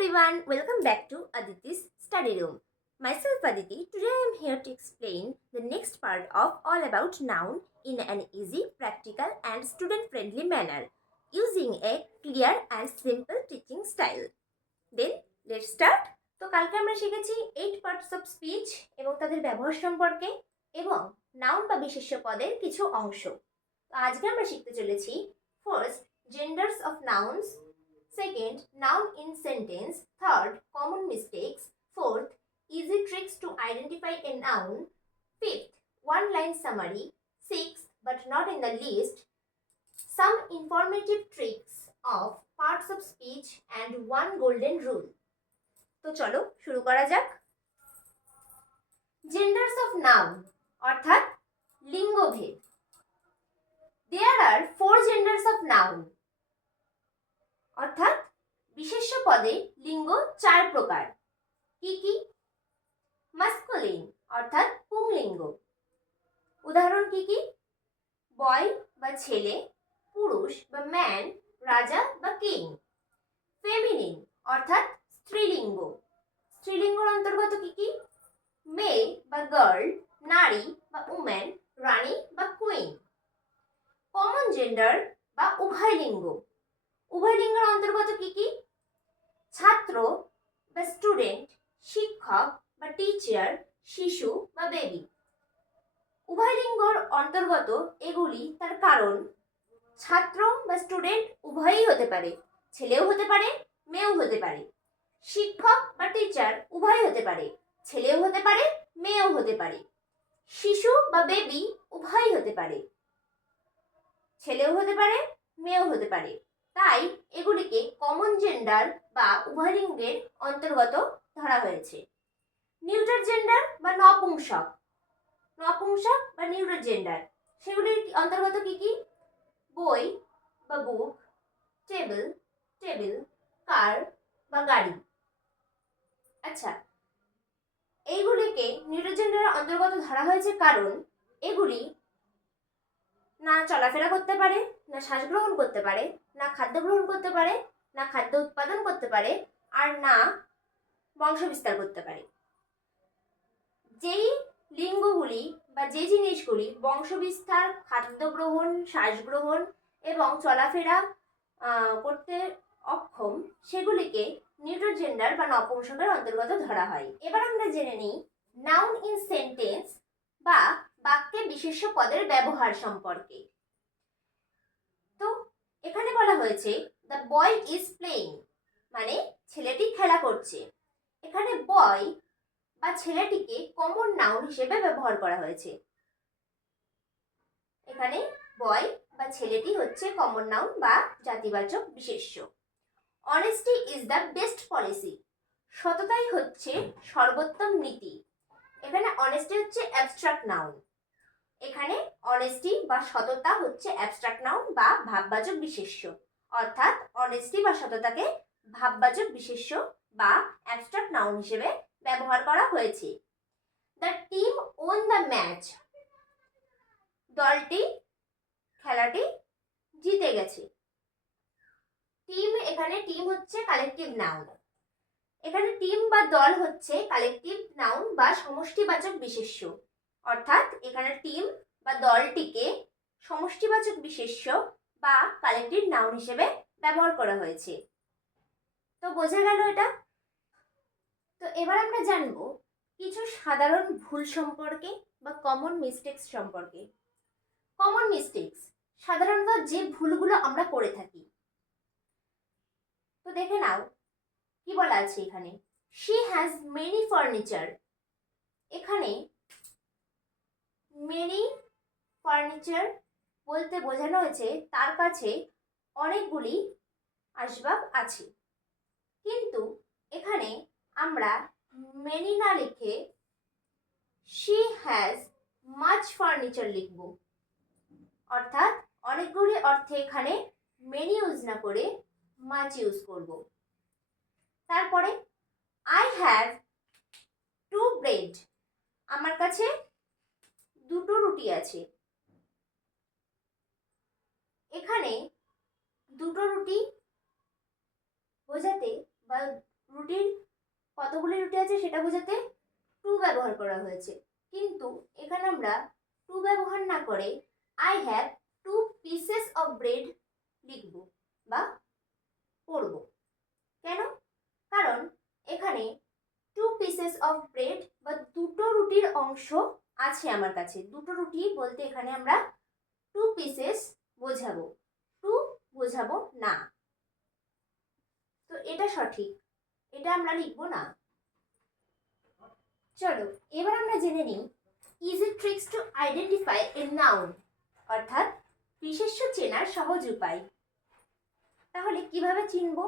everyone, welcome back to Aditi's study room. Myself Aditi, today I am here to explain the next part of all about noun in an easy, practical and student friendly manner using a clear and simple teaching style. Then let's start. তো কালকে আমরা শিখেছি eight parts of speech এবং তাদের ব্যবহার সম্পর্কে এবং noun বা বিশেষ্য পদের কিছু অংশ তো আজকে আমরা শিখতে চলেছি first genders of nouns Second noun in sentence third common mistakes fourth easy tricks to identify a noun. Fifth, one line summary. Sixth, but not in the least, some informative tricks of parts of speech and one golden rule. তো চলো শুরু করা যাক genders of noun অর্থাৎ লিঙ্গভেদ there are four genders of noun অর্থাৎ বিশেষ্য পদে লিঙ্গ চার প্রকার। কি কি? মাস্কুলিন অর্থাৎ পুংলিঙ্গ। উদাহরণ কি কি? বয় বা ছেলে, পুরুষ বা ম্যান রাজা বা কিং ফেমিনিন অর্থাৎ স্ত্রীলিঙ্গ। স্ত্রীলিঙ্গর অন্তর্গত কি কি? মেয়ে বা গার্ল নারী বা উম্যান রানী বা কুইন কমন জেন্ডার বা উভয় লিঙ্গ উভয় লিঙ্গের অন্তর্গত কি কি? ছাত্র বা স্টুডেন্ট শিক্ষক বা টিচার শিশু বা বেবি উভয় লিঙ্গর অন্তর্গত এগুলি তার কারণ। ছাত্র বা স্টুডেন্ট উভয়ই হতে পারে। ছেলেও হতে পারে, মেয়েও হতে পারে। শিক্ষক বা টিচার উভয় হতে পারে। ছেলেও হতে পারে, মেয়েও হতে পারে। শিশু বা বেবি উভয়ই হতে পারে। ছেলেও হতে পারে, মেয়েও হতে পারে। তাই এগুলিকে কমন জেন্ডার বা উভয় লিঙ্গের অন্তর্গত ধরা হয়েছে। নিউটার জেন্ডার বা নপুংসক। নপুংসক বা নিউটার জেন্ডার সেগুলির অন্তর্গত কি কি? বই বা বুক টেবিল টেবিল কার বা গাড়ি। আচ্ছা এইগুলিকে নিউটার জেন্ডারের অন্তর্গত ধরা হয়েছে কারণ এগুলি না চলাফেরা করতে পারে, না শ্বাস গ্রহণ করতে পারে, না খাদ্য গ্রহণ করতে পারে, না খাদ্য উৎপাদন করতে পারে, আর না বংশ বিস্তার করতে পারে। যেই লিঙ্গগুলি বা যে জিনিসগুলি বংশবিস্তার, খাদ্য গ্রহণ, শ্বাস গ্রহণ এবং চলাফেরা করতে অক্ষম, সেগুলিকে নিউট্রোজেন্ডার বা নপুংসকের অন্তর্গত ধরা হয়। এবার আমরা জেনে নিই, নাউন ইন সেন্টেন্স বা বাক্যে বিশেষ্য পদের ব্যবহার সম্পর্কে। তো, এখানে বলা হয়েছে দ্য বয় ইজ প্লেইং মানে ছেলেটি খেলা করছে। এখানে বয় বা ছেলেটিকে কমন নাউন হিসেবে ব্যবহার করা হয়েছে। এখানে বয় বা ছেলেটি হচ্ছে কমন নাউন বা জাতিবাচক বিশেষ্য। Honesty is the best policy সততাই হচ্ছে সর্বোত্তম নীতি। এখানে অনেস্টি হচ্ছে অ্যাবস্ট্রাক্ট নাউন এখানে অনেস্টি বা সততা হচ্ছে অ্যাবস্ট্রাক্ট নাউন বা ভাববাচক বিশেষ্য। অর্থাৎ অনেস্টি বা সততাকে ভাববাচক বিশেষ্য বা অ্যাবস্ট্রাক্ট নাউন হিসেবে ব্যবহার করা হয়েছে। The team won the match দলটি, খেলাটি জিতে গেছে। টিম এখানে টিম হচ্ছে কালেকটিভ নাউন এখানে টিম বা দল হচ্ছে কালেকটিভ নাউন বা সমষ্টিবাচক বিশেষ্য। অর্থাৎ এখানে টিম বা দলটিকে সমষ্টিবাচক বিশেষ্য বা কালেকটিভ নাউন হিসেবে ব্যবহার করা হয়েছে। তো বোঝা গেল এটা? তো এবার আমরা জানব কিছু সাধারণ ভুল সম্পর্কে বা কমন মিস্টেক্স সম্পর্কে। কমন মিস্টেক্স সাধারণত যে ভুলগুলো আমরা করে থাকি। তো দেখে নাও, কি বলা আছে এখানে? শি হ্যাজ মেনি ফার্নিচার এখানে মেনি ফার্নিচার বলতে বোঝানো হয়েছে তার কাছে অনেকগুলি আসবাব আছে। কিন্তু এখানে আমরা মেনি না লিখে শি হ্যাজ মাচ ফার্নিচার লিখব। অর্থাৎ অনেকগুলি অর্থে এখানে মেনি ইউজ না করে মাছ ইউজ করব। তারপরে আই হ্যাভ টু ব্রেড আমার কাছে দুটো রুটি আছে। এখানে দুটো রুটি বোঝাতে বা রুটির কতগুলি রুটি আছে সেটা বোঝাতে টু ব্যবহার করা হয়েছে। কিন্তু এখানে আমরা টু ব্যবহার না করে I have two pieces of bread লিখব বা পড়ব। কেন? কারণ এখানে টু পিসেস অফ ব্রেড বা দুটো রুটির অংশ আছে আমার কাছে। দুটো রুটি বলতে এখানে আমরা টু পিসেস বোঝাবো। টু বোঝাবো না। তো এটা সঠিক। এটা আমরা লিখব না। চলো, এবার আমরা জেনে নিই easy tricks to identify a noun অর্থাৎ বিশেষ্য চেনার সহজ উপায়। তাহলে কীভাবে চিনব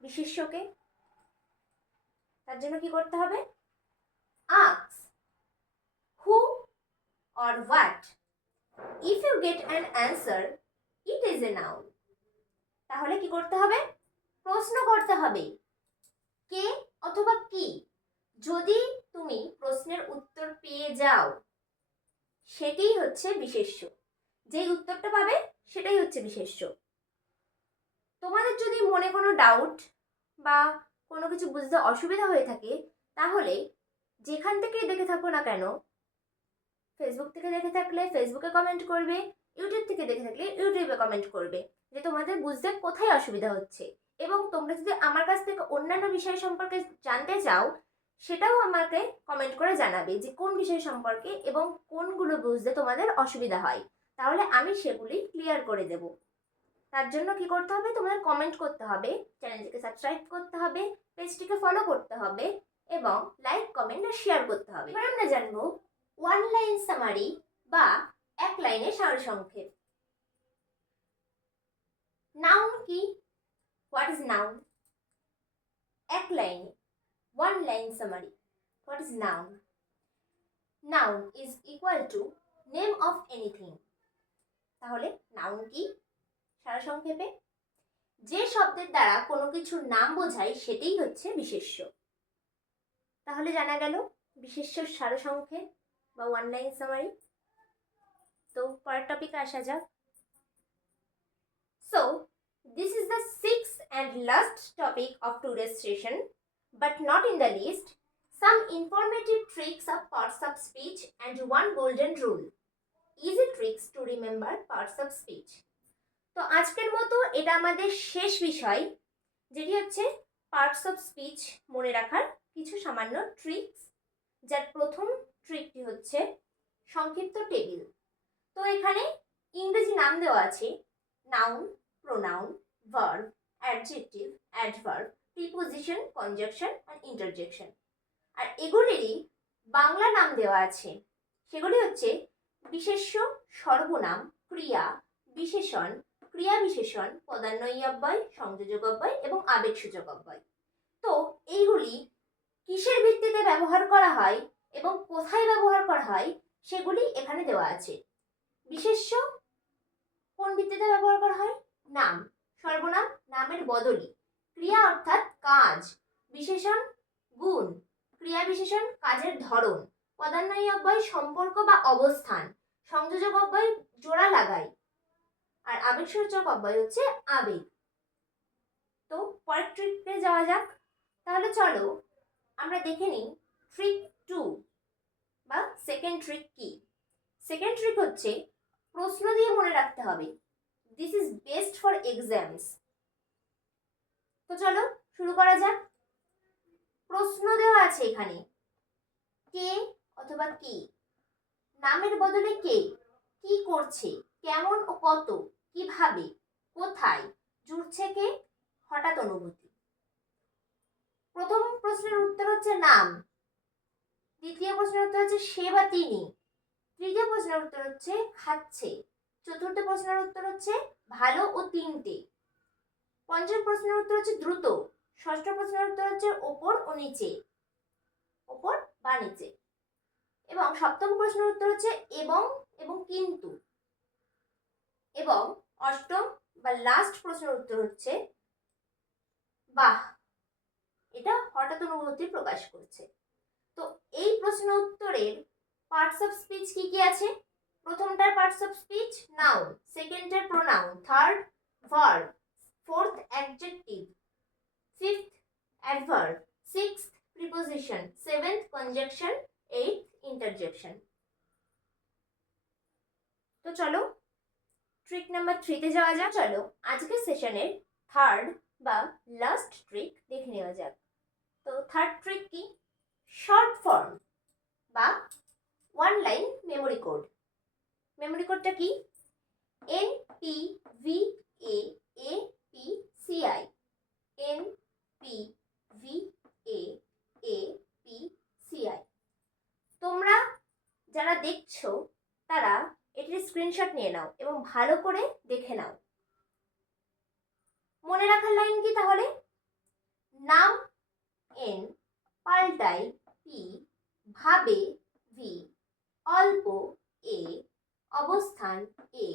বিশেষ্যকে? তার জন্য কি করতে হবে? আক্স who or what if you get an answer it is a noun তাহলে কি করতে হবে? প্রশ্ন করতে হবে। কে অথবা কি? যদি তুমি প্রশ্নের উত্তর পেয়ে যাও, সেটাই হচ্ছে বিশেষ্য। যেই উত্তরটা পাবে, সেটাই হচ্ছে বিশেষ্য। তোমাদের যদি মনে কোনো ডাউট বা কোনো কিছু বুঝতে অসুবিধা হয়ে থাকে, তাহলে যেখান থেকেই দেখে থাকো না কেন ফেসবুক থেকে দেখে থাকলে ফেসবুকে কমেন্ট করবে ইউটিউব থেকে দেখে থাকলে ইউটিউবে কমেন্ট করবে যে তোমাদের বুঝতে কোথায় অসুবিধা হচ্ছে। এবং তোমরা যদি আমার কাছ থেকে অন্যান্য বিষয় সম্পর্কে জানতে চাও, সেটাও আমাকে কমেন্ট করে জানাবে যে কোন বিষয় সম্পর্কে এবং কোনগুলো বুঝতে তোমাদের অসুবিধা হয়। তাহলে আমি সেগুলি ক্লিয়ার করে দেব। তার জন্য কি করতে হবে? তোমাদের কমেন্ট করতে হবে, চ্যানেলটিকে সাবস্ক্রাইব করতে হবে পেজটিকে ফলো করতে হবে এবং লাইক কমেন্ট আর শেয়ার করতে হবে। এবার আমরা জানব ওয়ান লাইন সামারি বা এক লাইনে সারসংক্ষেপ নাউন কি? হোয়াট ইজ নাউন এক লাইনে one line summary what is noun noun is equal to name of anything তাহলে নাউন কি? সারসংক্ষেপে যে শব্দের দ্বারা কোনো কিছুর নাম বোঝায়, সেটাই হচ্ছে বিশেষ্য। তাহলে জানা গেল বিশেষ্য সারসংক্ষেপ বা ওয়ান লাইন সামারি তো পরের টপিকে আসা যাক so this is the six and last topic of today's session but not in the least, some informative tricks of parts of speech and one golden rule. Easy tricks to remember parts of speech. তো আজকের মতো এটা আমাদের শেষ বিষয় যেটি হচ্ছে parts of speech মনে রাখার কিছু সামান্য ট্রিক্স যার প্রথম হচ্ছে সংক্ষিপ্ত টেবিল। তো এখানে ইংরেজি নাম দেওয়া আছে noun pronoun verb adjective adverb preposition conjunction আর ইন্টারজেকশন আর এগুলিরই বাংলা নাম দেওয়া আছে। সেগুলি হচ্ছে বিশেষ্য, সর্বনাম, ক্রিয়া, বিশেষণ ক্রিয়া বিশেষণ, পদান্বয়ী অব্যয়, সংযোজক অব্যয় এবং আবেগসূচক অব্যয়। তো এইগুলি কিসের ভিত্তিতে ব্যবহার করা হয়? এবং কোথায় ব্যবহার করা হয় সেগুলি এখানে দেওয়া আছে। বিশেষ্য কোন ভিত্তিতে ব্যবহার করা হয় নাম, সর্বনাম, নামের বদলি, ক্রিয়া অর্থাৎ কাজ, বিশেষণ, গুণ, ক্রিয়া বিশেষণ, কাজের ধরন পদান্বয়ী অব্যয় সম্পর্ক বা অবস্থান, সংযোজক অব্যয় জোড়া লাগায় আর আবেগসূচক অব্যয় হচ্ছে আবেগ। তো পরের ট্রিকে যাওয়া যাক। তাহলে চলো আমরা দেখে নিই ট্রিক টু বা সেকেন্ড ট্রিক কি? সেকেন্ড ট্রিক হচ্ছে প্রশ্ন দিয়ে মনে রাখতে হবে this is best for exams তো চলো শুরু করা যাক। প্রশ্ন দেওয়া আছে এখানে, কে অথবা কি? নামের বদলে কে? কি করছে? কেমন ও কত? কীভাবে? কোথায়? জুড়ছে কে? হঠাৎ অনুভূতি। প্রথম প্রশ্নের উত্তর হচ্ছে নাম। দ্বিতীয় প্রশ্নের উত্তর হচ্ছে সে বা তিনি। তৃতীয় প্রশ্নের উত্তর হচ্ছে খাচ্ছে। চতুর্থ প্রশ্নের উত্তর হচ্ছে ভালো ও তিনটে। পঞ্চম প্রশ্নের উত্তর হচ্ছে দ্রুত। ষষ্ঠ প্রশ্নের উত্তর হচ্ছে ওপর ও নিচে। ওপর বা নিচে। এবং সপ্তম প্রশ্নের উত্তর হচ্ছে এবং এবং কিন্তু। এবং অষ্টম বা লাস্ট প্রশ্নের উত্তর হচ্ছে, বাহ! এটা হঠাৎ অনুভূতি প্রকাশ করছে। তো এই প্রশ্ন উত্তরের পার্টস অফ স্পিচ কি কি আছে? প্রথমটার parts of speech noun সেকেন্ডটার pronoun third verb fourth adjective, fifth adverb sixth preposition seventh conjunction eighth interjection. তো চলো ট্রিক নাম্বার থ্রিতে যাওয়া যাক। চলো আজকের সেশনের থার্ড বা লাস্ট ট্রিক দেখে নেওয়া যাক। তো থার্ড ট্রিক কি? শর্ট ফর্ম বা one line memory code memory কোডটা কি? N P V A A P C I N P V A A P C I তোমরা যারা দেখছ, তারা এটির স্ক্রিনশট নিয়ে নাও এবং ভালো করে দেখে নাও। মনে রাখার লাইন কি তাহলে? নাম এন পাল্টাই পি ভাবে ভি অল্প এ অবস্থান এ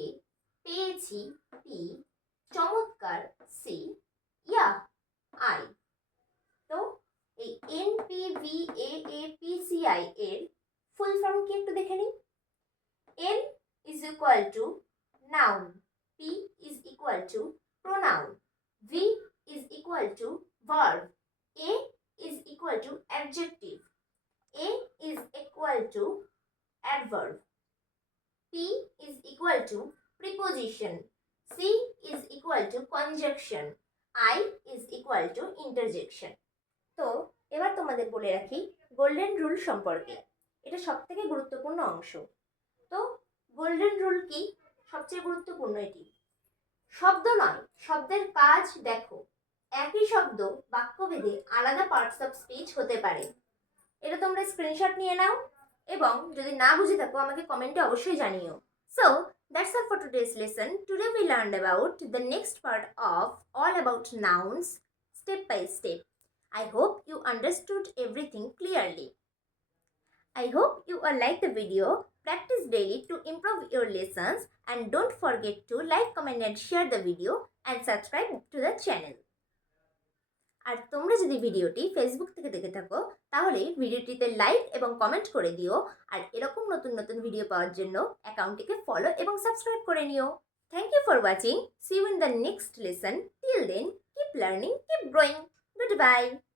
পেয়েছি পি চমৎকার সি ইয়া আই তো এই N P V A A P C I এর ফুল ফর্ম কি একটু দেখে নিই N is equal to noun p is equal to pronoun v is equal to verb a is equal to adjective a is equal to adverb. P is equal to preposition. C is equal to conjunction. I is equal to interjection. তো, এবার তোমাদের বলে রাখি golden rule সম্পর্কে। এটা সবথেকে গুরুত্বপূর্ণ অংশ। তো গোল্ডেন রুল কি? সবচেয়ে গুরুত্বপূর্ণ এটি। শব্দ নয়, শব্দের কাজ দেখো। একই শব্দ, বাক্যভেদে আলাদা পার্টস অফ স্পিচ হতে পারে। এটা তোমরা স্ক্রিনশট নিয়ে নাও এবং যদি না বুঝে থাকো, আমাকে কমেন্টে অবশ্যই জানিও। So that's all for today's lesson today we learn about the next part of all about nouns step by step I hope you understood everything clearly I hope you are like the video practise daily to improve your lessons and don't forget to like comment and share the video and subscribe to the channel আর তোমরা যদি ভিডিওটি Facebook থেকে দেখে থাকো, তাহলে ভিডিওটিতে like এবং comment করে দিও। আর এরকম নতুন নতুন ভিডিও পাওয়ার জন্য অ্যাকাউন্টটিকে ফলো এবং সাবস্ক্রাইব করে নিও। Thank you for watching see you in the next lesson till then keep learning keep growing Goodbye.